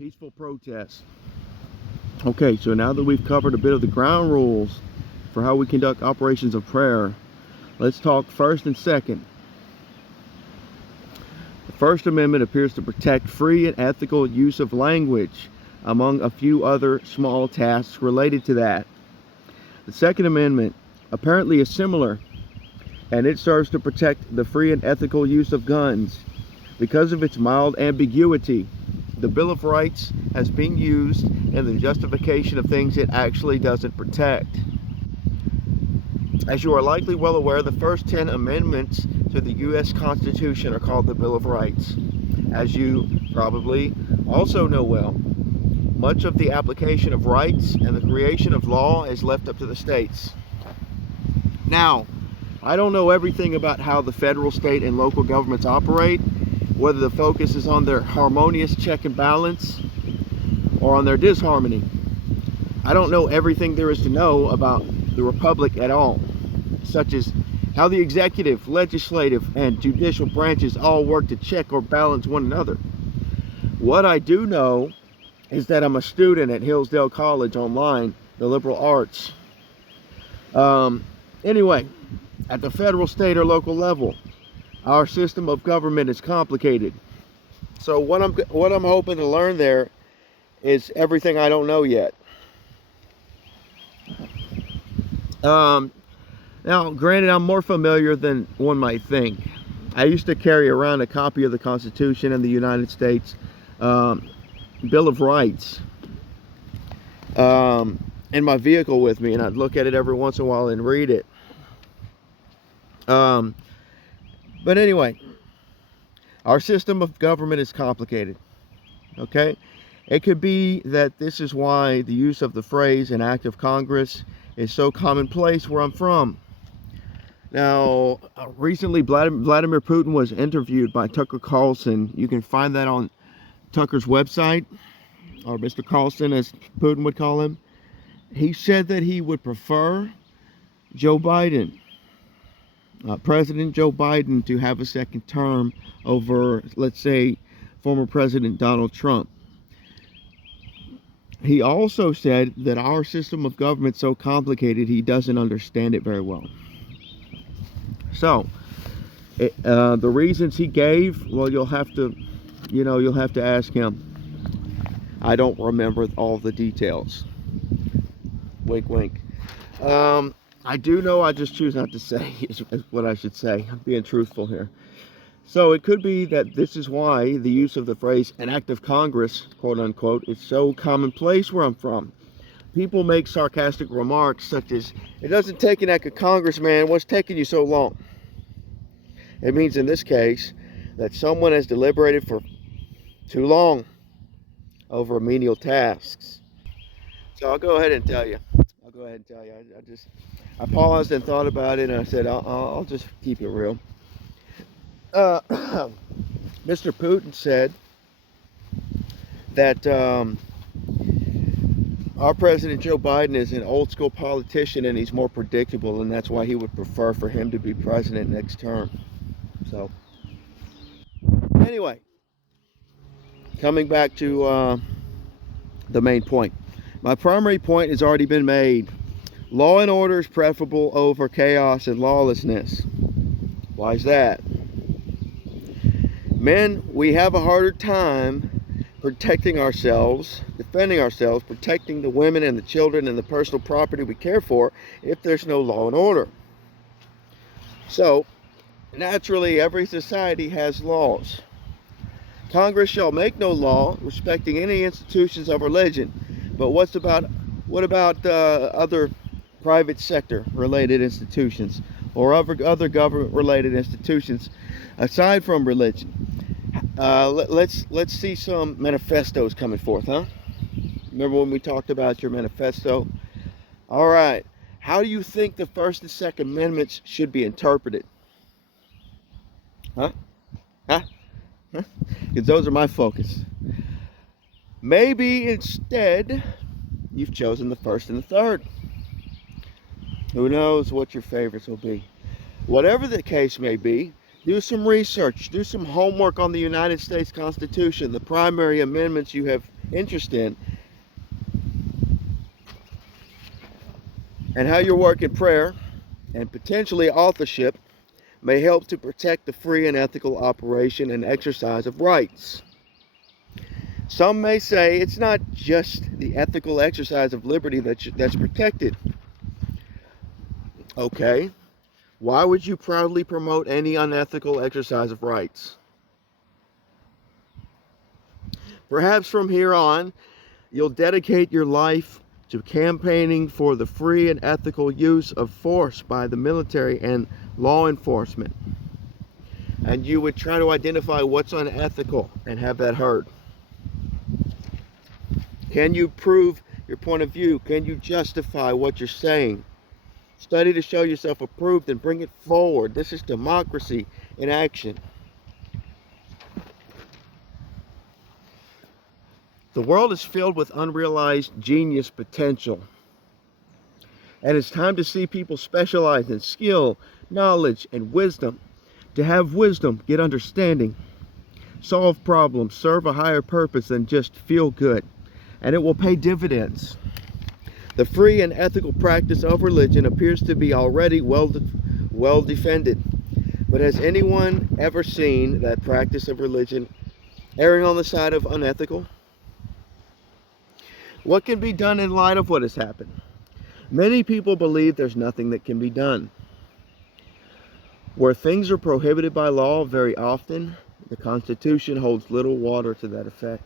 peaceful protest. Okay, so now that we've covered a bit of the ground rules for how we conduct operations of prayer, let's talk first and second. The First Amendment appears to protect free and ethical use of language, among a few other small tasks related to that. The Second Amendment apparently is similar, and it serves to protect the free and ethical use of guns. Because of its mild ambiguity, the Bill of Rights has been used in the justification of things it actually doesn't protect. As you are likely well aware, the first 10 amendments to the U.S. Constitution are called the Bill of Rights. As you probably also know well, much of the application of rights and the creation of law is left up to the states. Now, I don't know everything about how the federal, state, and local governments operate, whether the focus is on their harmonious check and balance or on their disharmony. I don't know everything there is to know about the republic at all, such as how the executive, legislative, and judicial branches all work to check or balance one another. What I do know is that I'm a student at Hillsdale College online, the liberal arts. Anyway, at the federal, state, or local level, our system of government is complicated. So what I'm hoping to learn there is everything I don't know yet. Now, granted, I'm more familiar than one might think. I used to carry around a copy of the Constitution and the United States Bill of Rights in my vehicle with me, and I'd look at it every once in a while and read it. But anyway, our system of government is complicated, okay? It could be that this is why the use of the phrase "an act of Congress" is so commonplace where I'm from. Now, recently Vladimir Putin was interviewed by Tucker Carlson. You can find that on Tucker's website, or Mr. Carlson as Putin would call him. He said that he would prefer Joe Biden, President Joe Biden, to have a second term over, let's say, former President Donald Trump. He also said that our system of government is so complicated he doesn't understand it very well. So, the reasons he gave, well, you'll have to ask him. I don't remember all the details. Wink, wink. I do know, I just choose not to say is what I should say. I'm being truthful here. So it could be that this is why the use of the phrase "an act of Congress," quote unquote, is so commonplace where I'm from. People make sarcastic remarks such as, "It doesn't take an act of Congress, man. What's taking you so long?" It means in this case that someone has deliberated for too long over menial tasks. So I'll go ahead and tell you. I paused and thought about it, and I said, I'll just keep it real. Mr. Putin said that our President Joe Biden is an old school politician and he's more predictable, and that's why he would prefer for him to be president next term. So, anyway, coming back to the main point. My primary point has already been made. Law and order is preferable over chaos and lawlessness. Why is that? Men, we have a harder time protecting ourselves, defending ourselves, protecting the women and the children and the personal property we care for if there's no law and order. So, naturally, every society has laws. Congress shall make no law respecting any institutions of religion. But what about other private sector related institutions or other government related institutions aside from religion? Let's see some manifestos coming forth, huh? Remember when we talked about your manifesto? All right. How do you think the First and Second Amendments should be interpreted? Huh? Because those are my focus. Maybe instead you've chosen the first and the third. Who knows what your favorites will be? Whatever the case may be, do some research, do some homework on the United States Constitution, the primary amendments you have interest in, and how your work in prayer and potentially authorship may help to protect the free and ethical operation and exercise of rights. Some may say it's not just the ethical exercise of liberty that's protected. Okay, why would you proudly promote any unethical exercise of rights? Perhaps from here on, you'll dedicate your life to campaigning for the free and ethical use of force by the military and law enforcement. And you would try to identify what's unethical and have that heard. Can you prove your point of view? Can you justify what you're saying? Study to show yourself approved and bring it forward. This is democracy in action. The world is filled with unrealized genius potential. And it's time to see people specialize in skill, knowledge, and wisdom. To have wisdom, get understanding, solve problems, serve a higher purpose than just feel good. And it will pay dividends. The free and ethical practice of religion appears to be already well defended. But has anyone ever seen that practice of religion erring on the side of unethical? What can be done in light of what has happened? Many people believe there's nothing that can be done. Where things are prohibited by law, very often the Constitution holds little water to that effect.